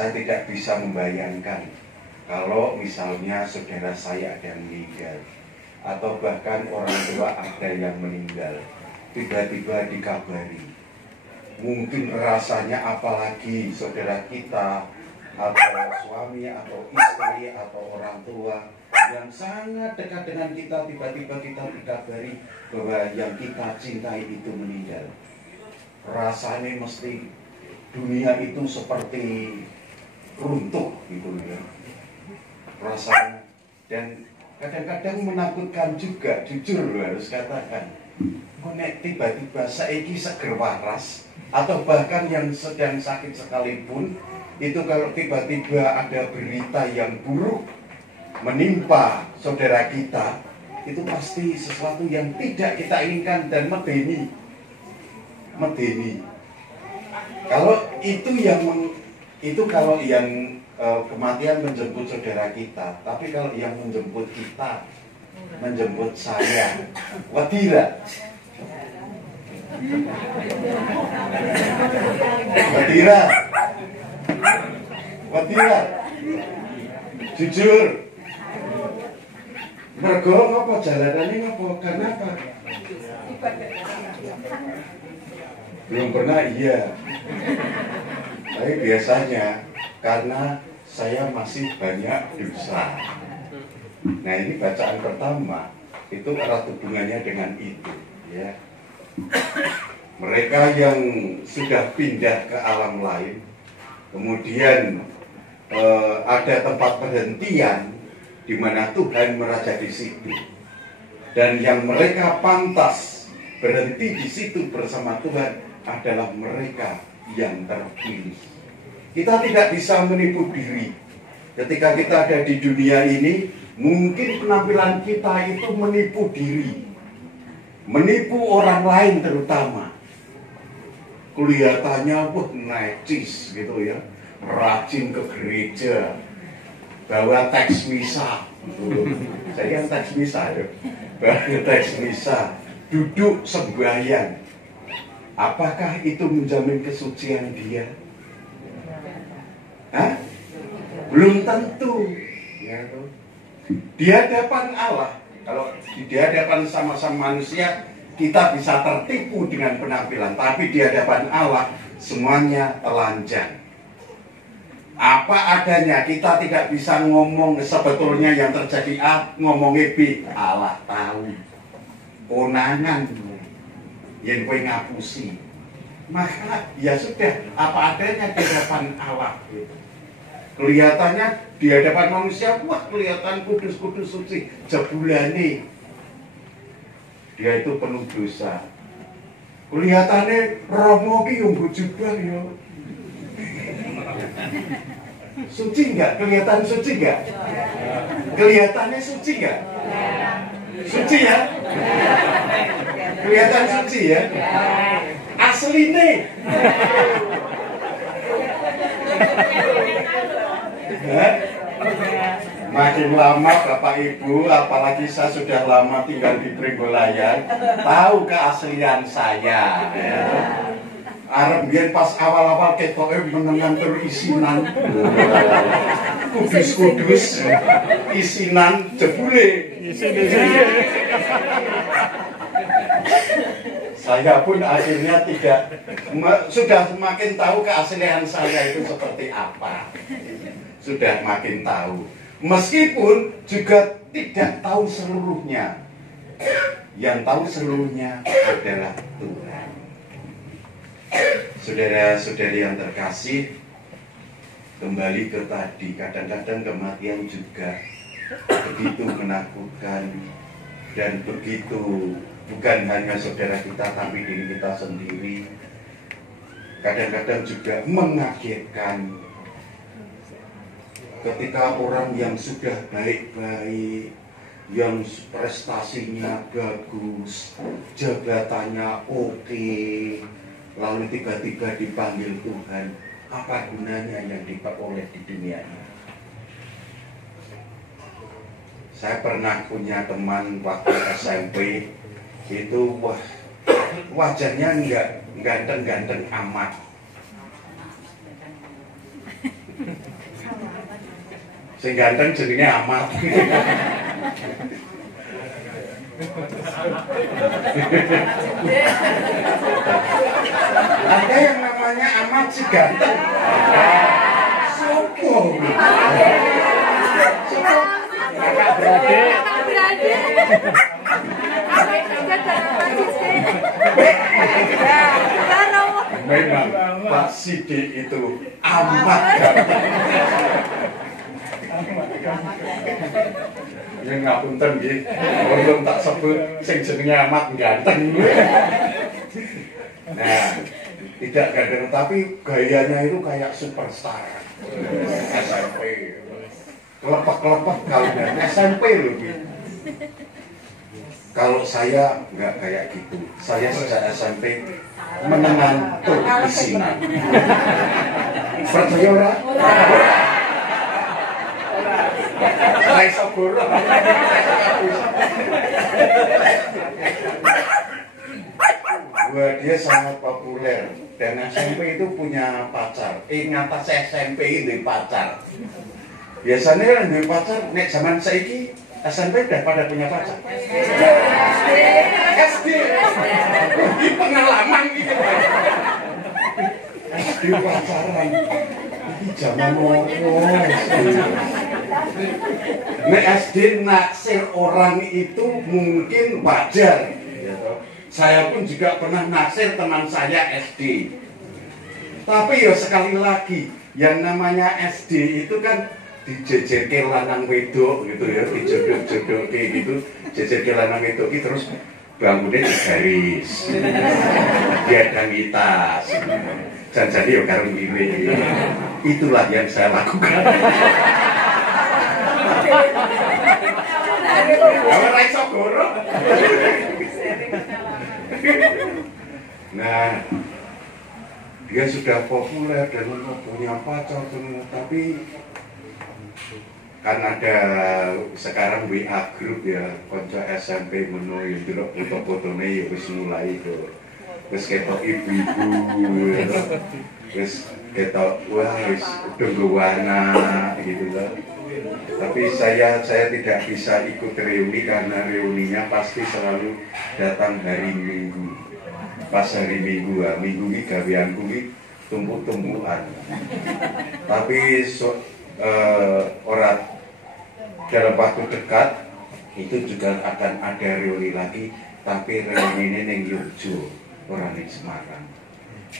Saya tidak bisa membayangkan kalau misalnya saudara saya ada yang meninggal, atau bahkan orang tua ada yang meninggal, tiba-tiba dikabari. Mungkin rasanya apalagi saudara kita, atau suami, atau istri, atau orang tua yang sangat dekat dengan kita, tiba-tiba kita dikabari bahwa yang kita cintai itu meninggal. Rasanya mesti dunia itu seperti runtuh gitu ya rasanya, dan kadang-kadang menakutkan juga, jujur harus katakan. Nek tiba-tiba saiki seger waras, atau bahkan yang sedang sakit sekalipun, itu kalau tiba-tiba ada berita yang buruk menimpa saudara kita, itu pasti sesuatu yang tidak kita inginkan dan medeni. Kalau kalau yang kematian menjemput saudara kita, tapi kalau yang menjemput kita, menjemput saya, wadira, jujur, mergo apa jalanannya apa, karena apa? Belum pernah, iya. Tapi biasanya karena saya masih banyak dosa. Nah, ini bacaan pertama itu erat hubungannya dengan itu, ya. Mereka yang sudah pindah ke alam lain, kemudian ada tempat perhentian di mana Tuhan meraja di situ, dan yang mereka pantas berhenti di situ bersama Tuhan adalah mereka yang terpilih. Kita tidak bisa menipu diri. Ketika kita ada di dunia ini, mungkin penampilan kita itu menipu diri, menipu orang lain terutama. Kelihatannya necis gitu ya, rajin ke gereja, bawa teks misa. Saya kan teks misa ya, bawa teks misa, duduk sembahyang. Apakah itu menjamin kesucian dia? Hah? Belum tentu. Ya, di hadapan Allah, kalau di hadapan sama-sama manusia kita bisa tertipu dengan penampilan, tapi di hadapan Allah semuanya telanjang. Apa adanya, kita tidak bisa ngomong sebetulnya yang terjadi A, ngomongnya B. Allah tahu. Konangan yang kowe ngapusi. Maka ya sudah, apa adanya di hadapan Allah. Kelihatannya di hadapan manusia, wah kelihatan kudus-kudus suci, jebulane dia itu penuh dosa. Kelihatannya Romo ki yang bujubah ya. Suci enggak? Kelihatan suci enggak? Kelihatannya suci enggak? Suci ya? Kelihatan suci ya? Asline. Makin lama Bapak Ibu, apalagi saya sudah lama tinggal di Pringgolayan, tahu keaslian saya ya. Arep biyen pas awal-awal ketoke menengan tur isinan. Kudus-kudus isinan jebule. Saya pun akhirnya sudah semakin tahu keaslian saya itu seperti apa. Sudah makin tahu. Meskipun juga tidak tahu seluruhnya. Yang tahu seluruhnya adalah Tuhan. Saudara-saudari yang terkasih, kembali ke tadi, kadang-kadang kematian juga begitu menakutkan, dan begitu bukan hanya saudara kita tapi diri kita sendiri. Kadang-kadang juga mengagetkan ketika orang yang sudah baik-baik, yang prestasinya bagus, jabatannya oke, lalu tiba-tiba dipanggil Tuhan. Apa gunanya yang diperoleh di dunia ini? Saya pernah punya teman waktu SMP, itu wajahnya enggak ganteng-ganteng amat. Sing ganteng jenenge Ahmad. Ada yang namanya Ahmad si ganteng. Sopo? Kakak beradik. Memang Pak Sidik itu amat ganteng. Ya ngapunten nggih, belum tak sebut sing jenenge amat ganteng. Nah, tidak ganteng tapi gayanya itu kayak superstar. SMP. Kelepek-kelepek kalian SMP loh. Kalau saya nggak kayak gitu. Saya sejak SMP menengantuk di sini. Percaya ora? Raiso goro. Wah, dia sangat populer dan SMP itu punya pacar. Ingat SMP itu pacar. Biasanya kan punya pacar, nek zaman saiki SMP udah pada punya pacar. SD. Ini pengalaman gitu. SD pacaran. Ini zaman opo. Nek SD naksir orang itu mungkin wajar. Saya pun juga pernah naksir teman saya SD. Tapi ya sekali lagi, yang namanya SD itu kan dijejerke lanang wedok gitu ya, dijodoh-jodohke gitu, jejerke lanang wedok gitu, terus bangunnya di garis, diadangi tas, dan jadi ya karo ngene. Itulah yang saya lakukan. Kamu raiso goro. Nah, dia sudah populer dan punya pacar, tapi kan ada sekarang WA group ya, konco SMP meno yang delok foto-fotone ya wis mulai itu. Wis ketok ibu-ibu. Wis ketok wah wis donggowana gitu loh. Tapi saya tidak bisa ikut reuni karena reuninya pasti selalu datang hari Minggu. Pas hari Minggu, Minggu ini gawean kuwi tumpuk-tumpukan. Tapi orang dalam waktu dekat itu juga akan ada reuni lagi, tapi reuni ini neng Yogyo, orang di Semarang.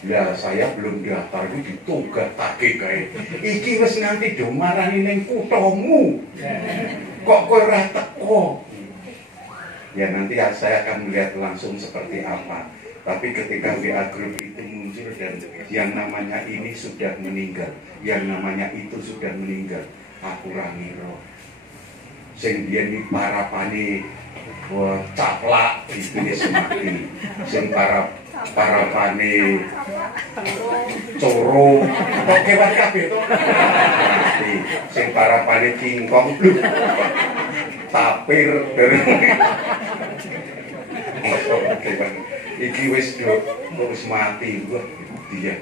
Ya saya belum daftar itu ditugas take kae. Iki wis nganti do marani ning kuthamu. Kok kowe ora teko? Ya nanti saya akan melihat langsung seperti apa. Tapi ketika WA group itu muncul dan yang namanya ini sudah meninggal, yang namanya itu sudah meninggal, aku ora ngira. Sing biyen iki parapane caplak iki semati. Sing parapane coro kok kewan kabeh to. Sing parapane kingkong tapir dari iki wis mati gua dia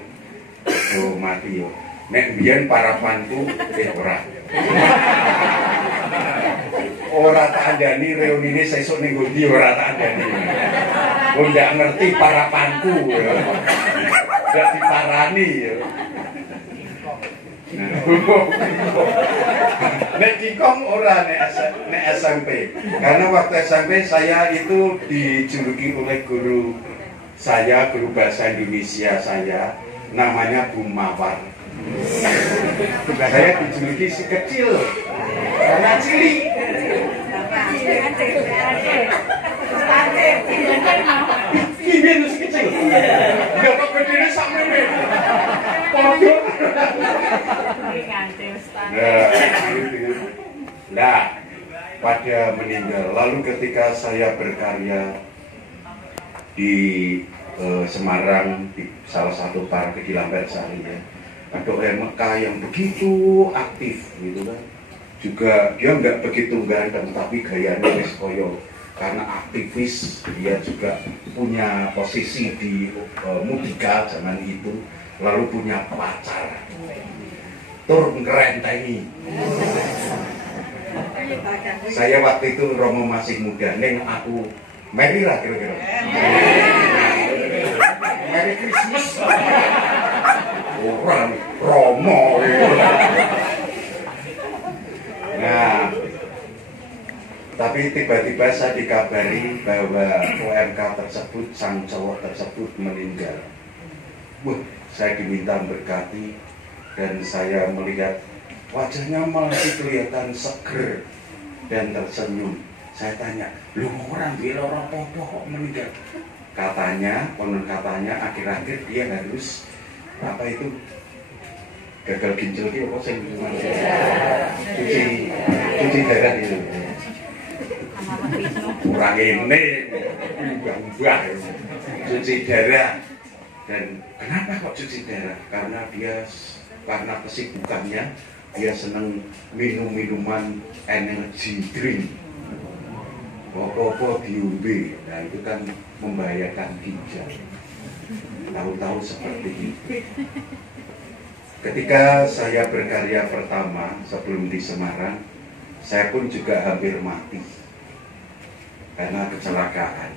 mati yo nek biyen parapanku ora tak andani reunine sesuk ning ndi ora tak andani ndak ngerti parapanku ndak diparani ya nek kikong ora nek SMP karena waktu SMP saya itu dijuluki oleh guru saya, guru bahasa Indonesia saya namanya Bu Mawar. Saya dijuluki si kecil karena cilik. Ini si kecil gak kok berdiri sama ini pondok. Nah, pada meninggal. Lalu ketika saya berkarya di Semarang, di salah satu partai di Lambersari ya, ada orang Mekah yang begitu aktif gitu kan. Juga dia nggak begitu ganteng tapi gayanya wis koyo karena aktivis. Dia juga punya posisi di Mudika zaman itu, lalu punya pacar. tur ngrentengi. Saya waktu itu Romo masih muda, neng aku Merry lah kira-kira. Merry Christmas. Orang Romo. Nah, tapi tiba-tiba saya dikabari bahwa OMK tersebut, sang cowok tersebut meninggal. Wah, saya diminta berkati dan saya melihat wajahnya masih kelihatan seger dan tersenyum. Saya tanya, lu orang bila orang popo kok meninggal? Katanya, konon katanya akhir-akhir dia harus apa itu gagal ginjal itu apa sih? Cuci darah itu. Kurang ini, ubah-ubah, cuci darah. Dan kenapa kok cuci darah? Karena kesibukannya dia senang minum minuman energy drink. Apa-apa diombe, nah itu kan membahayakan ginjal. Tahu-tahu seperti itu. Ketika saya berkarya pertama sebelum di Semarang, saya pun juga hampir mati karena kecelakaan.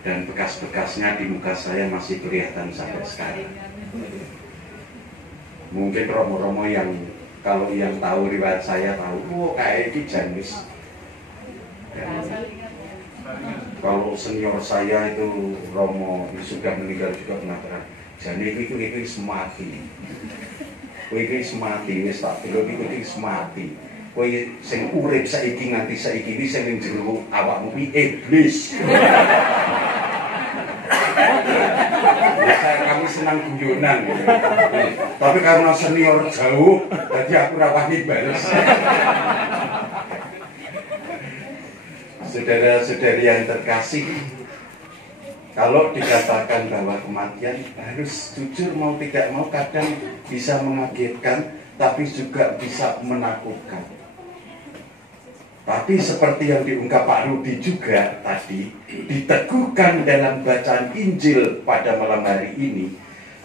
Dan bekas-bekasnya di muka saya masih kelihatan sampai sekarang. Mungkin romo-romo yang kalau yang tahu riwayat saya tahu, oh kayak itu Janis. Kalau senior saya itu Romo yang sudah meninggal juga mengatakan, jadi itu semati, semati, wis tak bilang itu semati. Kowe sing urip saiki nganti saiki iki sing ning jero awakmu iki iblis. Kami senang guyonan, tapi karena senior jauh, jadi aku rawani bales. Saudara-saudari yang terkasih, kalau dikatakan bahwa kematian harus jujur mau tidak mau kadang bisa mengagetkan, tapi juga bisa menakutkan. Tapi seperti yang diungkap Pak Rudi juga tadi, diteguhkan dalam bacaan Injil pada malam hari ini,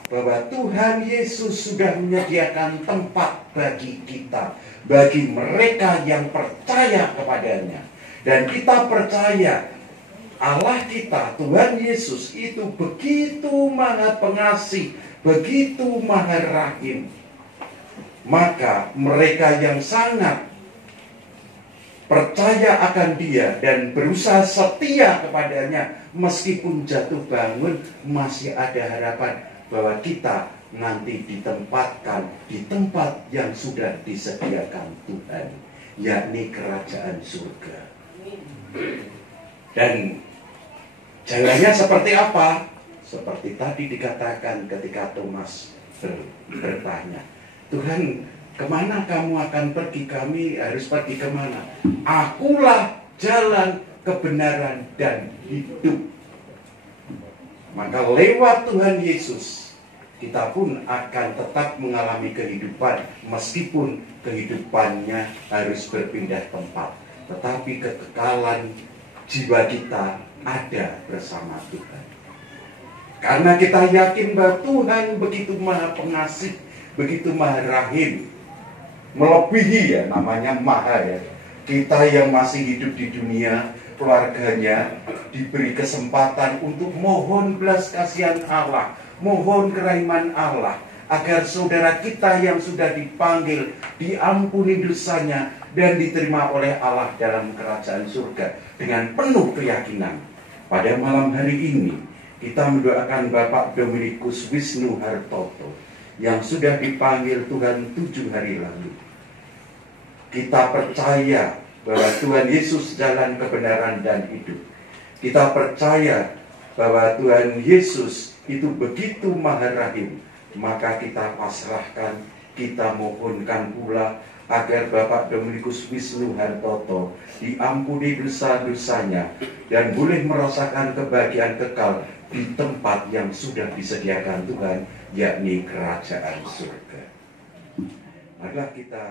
bahwa Tuhan Yesus sudah menyediakan tempat bagi kita, bagi mereka yang percaya kepadanya. Dan kita percaya Allah kita, Tuhan Yesus itu begitu maha pengasih, begitu maha rahim. Maka mereka yang sangat percaya akan Dia dan berusaha setia kepadanya, meskipun jatuh bangun, masih ada harapan bahwa kita nanti ditempatkan di tempat yang sudah disediakan Tuhan, yakni kerajaan surga. Dan jalannya seperti apa? Seperti tadi dikatakan ketika Thomas bertanya, Tuhan, kemana kamu akan pergi? Kami harus pergi kemana? Akulah jalan, kebenaran, dan hidup. Maka lewat Tuhan Yesus, kita pun akan tetap mengalami kehidupan, meskipun kehidupannya harus berpindah tempat. Tetapi kekekalan jiwa kita ada bersama Tuhan. Karena kita yakin bahwa Tuhan begitu maha pengasih, begitu maha rahim, melebihi ya, namanya maha ya. Kita yang masih hidup di dunia, keluarganya diberi kesempatan untuk mohon belas kasihan Allah, mohon kerahiman Allah, agar saudara kita yang sudah dipanggil diampuni dosanya dan diterima oleh Allah dalam kerajaan surga dengan penuh keyakinan. Pada malam hari ini kita mendoakan Bapak Dominikus Wisnu Hartoto yang sudah dipanggil Tuhan 7 hari lalu. Kita percaya bahwa Tuhan Yesus jalan kebenaran dan hidup. Kita percaya bahwa Tuhan Yesus itu begitu maha rahim. Maka kita pasrahkan, kita mohonkan pula agar Bapak Dominikus Wisnu Hartoto diampuni dosa-dosanya dan boleh merasakan kebahagiaan kekal di tempat yang sudah disediakan Tuhan, yakni kerajaan surga. Marilah kita